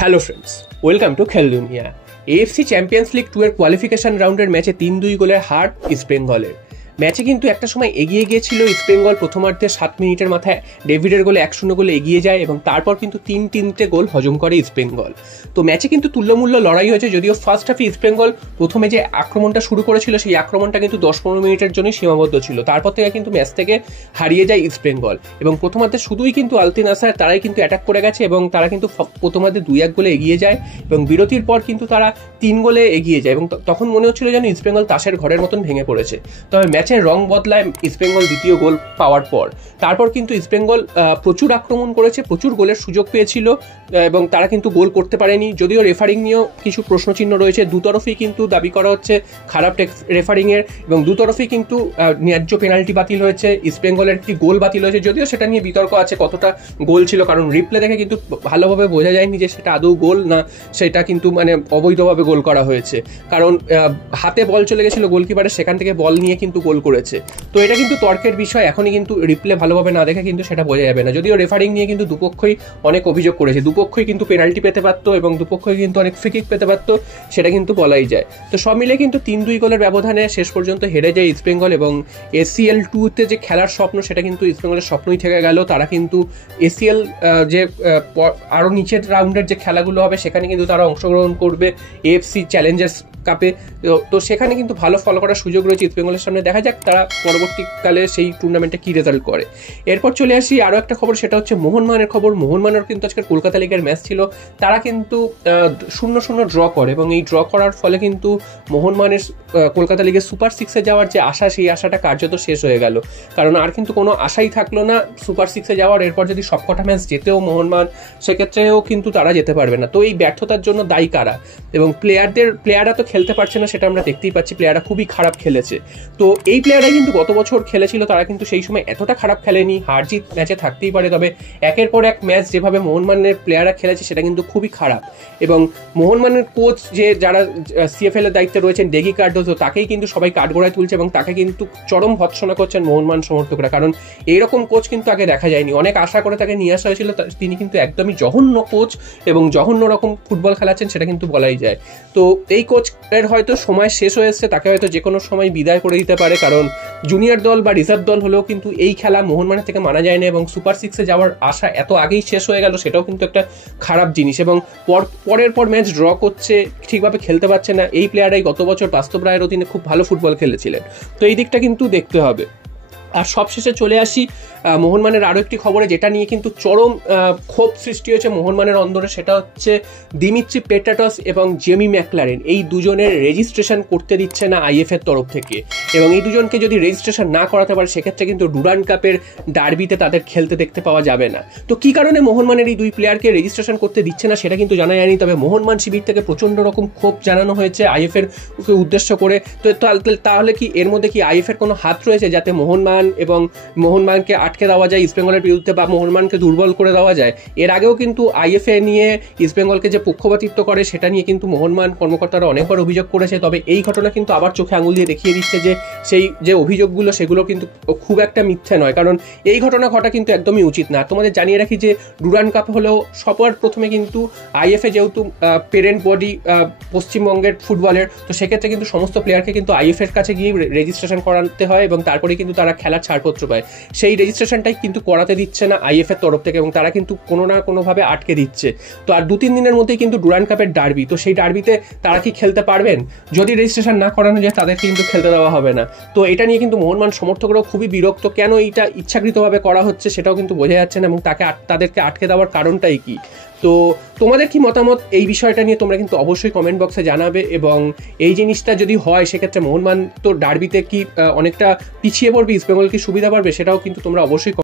Hello friends, welcome to খেল দুনিয়া। AFC champions league 2 এর কোয়ালিফিকেশন রাউন্ডের ম্যাচে 3-2 গোলের হার ইস্টবেঙ্গলের। ম্যাচে কিন্তু একটা সময় এগিয়ে গিয়েছিল ইস্টবেঙ্গল, প্রথমার্ধে 7 মিনিটের মাথায় ডেভিডের গোলে 1-0 গোলে এগিয়ে যায় এবং তারপর কিন্তু তিনটে গোল হজম করে ইস্টবেঙ্গল। তো ম্যাচে কিন্তু তুল্যমূল্য লড়াই হয়েছে, যদিও ফার্স্ট হাফে ইস্টবেঙ্গল প্রথমে যে আক্রমণটা শুরু করেছিল সেই আক্রমণটা কিন্তু 10-15 মিনিটের জন্যই সীমাবদ্ধ ছিল। তারপর থেকে কিন্তু ম্যাচ থেকে হারিয়ে যায় ইস্টবেঙ্গল এবং প্রথমার্ধে শুধুই কিন্তু আলতিন আসার তারাই কিন্তু অ্যাটাক করে গেছে এবং তারা কিন্তু প্রথমার্ধে 2-1 গোলে এগিয়ে যায় এবং বিরতির পর কিন্তু তারা 3 গোলে এগিয়ে যায় এবং তখন মনে হচ্ছিল যেন ইস্টবেঙ্গল তাসের ঘরের মতন ভেঙে পড়েছে। তবে ম্যাচের রং বদলায় ইস্টবেঙ্গল দ্বিতীয় গোল পাওয়ার পর। তারপর কিন্তু ইস্টবেঙ্গল প্রচুর আক্রমণ করেছে, প্রচুর গোলের সুযোগ পেয়েছিল এবং তারা কিন্তু গোল করতে পারেনি। যদিও রেফারিং নিয়েও কিছু প্রশ্নচিহ্ন রয়েছে, দুতরফেই কিন্তু দাবি করা হচ্ছে খারাপ রেফারিংয়ের এবং দুতরফেই কিন্তু ন্যায্য পেনাল্টি বাতিল হয়েছে। ইস্টবেঙ্গলের একটি গোল বাতিল হয়েছে, যদিও সেটা নিয়ে বিতর্ক আছে কতটা গোল ছিল, কারণ রিপ্লে দেখে কিন্তু ভালোভাবে বোঝা যায়নি যে সেটা আদৌ গোল না সেটা কিন্তু অবৈধভাবে গোল করা হয়েছে, কারণ হাতে বল চলে গেছিল গোলকিপারের, সেখান থেকে বল নিয়ে কিন্তু গোল করেছে। তো এটা কিন্তু তর্কের বিষয়, এখনই কিন্তু রিপ্লে ভালোভাবে না দেখে কিন্তু সেটা বোঝা যাবে না। যদিও রেফারিং নিয়ে কিন্তু দুপক্ষই অনেক অভিযোগ করেছে, দুপক্ষই কিন্তু পেনাল্টি পেতে পারতো এবং দুপক্ষই কিন্তু অনেক ফ্রি কিক পেতে পারতো, সেটা কিন্তু বলাই যায়। তো সব মিলে কিন্তু 3-2 গোলের ব্যবধানে শেষ পর্যন্ত হেরে যায় ইস্টবেঙ্গল এবং ACL 2-তে যে খেলার স্বপ্ন সেটা কিন্তু ইস্টবেঙ্গলের স্বপ্নই থেকে গেল। তারা কিন্তু ACL যে আরও নিচের রাউন্ডের যে খেলাগুলো হবে সেখানে কিন্তু তারা অংশগ্রহণ করবে AFC চ্যালেঞ্জার্স কাপে। তো সেখানে কিন্তু ভালো ফল করার সুযোগ রয়েছে ইস্টবেঙ্গলের সামনে। দেখা যাক তারা পরবর্তীকালে সেই টুর্নামেন্টে কি রেজাল্ট করে। এরপর চলে আসি আরও একটা খবর, সেটা হচ্ছে মোহনবাগানের খবর। মোহনবাগানের কিন্তু আজকের কলকাতা লিগের ম্যাচ ছিল, তারা কিন্তু 0-0 ড্র করে এবং এই ড্র করার ফলে কিন্তু মোহনবাগানের কলকাতা লিগের সুপার 6-এ যাওয়ার যে আশা সেই আশাটা কার্যত শেষ হয়ে গেল, কারণ আর কিন্তু কোনো আশাই থাকলো না সুপার 6-এ যাওয়ার। এরপর যদি সবকটা ম্যাচ জেতেও মোহনবাগান, সেক্ষেত্রেও কিন্তু তারা যেতে পারবে না। তো এই ব্যর্থতার জন্য দায়ী কারা? এবং প্লেয়াররা তো খেলতে পারছে না, সেটা আমরা দেখতেই পাচ্ছি, প্লেয়াররা খুবই খারাপ খেলেছে। তো এই প্লেয়াররাই কিন্তু গত বছর খেলেছিল, তারা কিন্তু সেই সময় এতটা খারাপ খেলেনি। হার জিত ম্যাচে থাকতেই পারে, তবে একের পর এক ম্যাচ যেভাবে মোহনবাগানের প্লেয়াররা খেলেছে সেটা কিন্তু খুবই খারাপ। এবং মোহনবাগানের কোচ যারা CFL এর দায়িত্বে রয়েছেন ডেগি কার্ডোজো, তাকেই কিন্তু সবাই কাঠগড়ায় তুলছে এবং তাকে কিন্তু চরম ভৎসনা করছেন মোহনবাগান সমর্থকরা, কারণ এইরকম কোচ কিন্তু আগে দেখা যায়নি। অনেক আশা করে তাকে নিয়ে আসা হয়েছিল, তিনি কিন্তু একদমই জঘন্য কোচ এবং জঘন্য রকম ফুটবল খেলাচ্ছেন, সেটা কিন্তু বলাই যায়। তো এই কোচের হয়তো সময় শেষ হয়ে এসছে, তাকে হয়তো যে কোনো সময় বিদায় করে দিতে পারে, কারণ জুনিয়র দল বা রিজার্ভ দল হলেও কিন্তু এই খেলা মোহনবাগান থেকে মানা যায় না এবং সুপার 6-এ যাওয়ার আশা এত আগেই শেষ হয়ে গেল, সেটাও কিন্তু একটা খারাপ জিনিস। এবং পরের পর ম্যাচ ড্র করছে, ঠিকভাবে খেলতে পারছে না। এই প্লেয়াররাই গত বছর বাস্তব রায়ের অধীনে খুব ভালো ফুটবল খেলেছিলেন, তো এই দিকটা কিন্তু দেখতে হবে। আর সবশেষে চলে আসি মোহনবাগানের আরও একটি খবরে, যেটা নিয়ে কিন্তু চরম ক্ষোভ সৃষ্টি হয়েছে মোহনবাগানের অন্দরে, সেটা হচ্ছে দিমিত্রি পেট্রাটস এবং জেমি ম্যাকলারেন। এই দুজনের রেজিস্ট্রেশন করতে দিচ্ছে না IF এর তরফ থেকে, এবং এই দুজনকে যদি রেজিস্ট্রেশন না করাতে পারে সেক্ষেত্রে কিন্তু ডুরান্ড কাপের ডার্বিতে তাদের খেলতে দেখতে পাওয়া যাবে না। তো কি কারণে মোহনবাগানের এই দুই প্লেয়ারকে রেজিস্ট্রেশন করতে দিচ্ছে না সেটা কিন্তু জানা যায়নি, তবে মোহনবাগান শিবির থেকে প্রচণ্ড রকম ক্ষোভ জানানো হয়েছে IF এর উদ্দেশ্য করে। তো তাহলে কি এর মধ্যে কি IF এর কোনো হাত রয়েছে যাতে মোহনবাগানকে আটকে দেওয়া যায় ইস্টবেঙ্গলের বিরুদ্ধে, বা মোহনবাগানকে দুর্বল করে দেওয়া যায়? এর আগেও কিন্তু IFA নিয়ে ইস্টবেঙ্গলকে যে পক্ষপাতিত্ব করে সেটা নিয়ে কিন্তু মোহনবাগান কর্মকর্তারা অনেকবার অভিযোগ করেছে, তবে এই ঘটনা কিন্তু আবার চোখে আঙুল দিয়ে দেখিয়ে দিচ্ছে যে সেই যে অভিযোগগুলো সেগুলো কিন্তু খুব একটা মিথ্যে নয়, কারণ এই ঘটনা ঘটা কিন্তু একদমই উচিত না। তোমাদের জানিয়ে রাখি যে ডুরান্ড কাপ হলেও সবার প্রথমে কিন্তু IFA যেহেতু পেরেন্ট বডি পশ্চিমবঙ্গের ফুটবলের, তো সেক্ষেত্রে কিন্তু সমস্ত প্লেয়ারকে কিন্তু IF এর কাছে গিয়ে রেজিস্ট্রেশন করাতে হয় এবং তারপরে কিন্তু তারা খেলার ছাড়পত্র পায়। সেই রেজিস্ট্রেশনটাই কিন্তু করাতে দিচ্ছে না IF এর তরফ থেকে এবং তারা কিন্তু কোনো না কোনোভাবে আটকে দিচ্ছে। তো আর 2-3 দিনের মধ্যেই কিন্তু ডুরান্ড কাপের ডার্বি, তো সেই ডার্বিতে তারা কি খেলতে পারবেন? যদি রেজিস্ট্রেশন না করানো যায় তাদেরকে কিন্তু খেলতে দেওয়া হবে না। তো এটা নিয়ে কিন্তু মোহনবাগান সমর্থকরাও খুবই বিরক্ত, কেন এইটা ইচ্ছাকৃতভাবে করা হচ্ছে সেটাও কিন্তু বোঝা যাচ্ছে না এবং তাদেরকে আটকে দেওয়ার কারণটাই কি। তো তোমাদের কি মতামত এই বিষয়টা নিয়ে তোমরা কিন্তু অবশ্যই কমেন্ট বক্সে জানাবে, এবং এই জিনিসটা যদি হয় সেক্ষেত্রে মোহনবাগান তো ডার্বিতে কি অনেকটা পিছিয়ে পড়বে, ইস্টবেঙ্গল কি সুবিধা পাবে সেটাও কিন্তু তোমরা অবশ্যই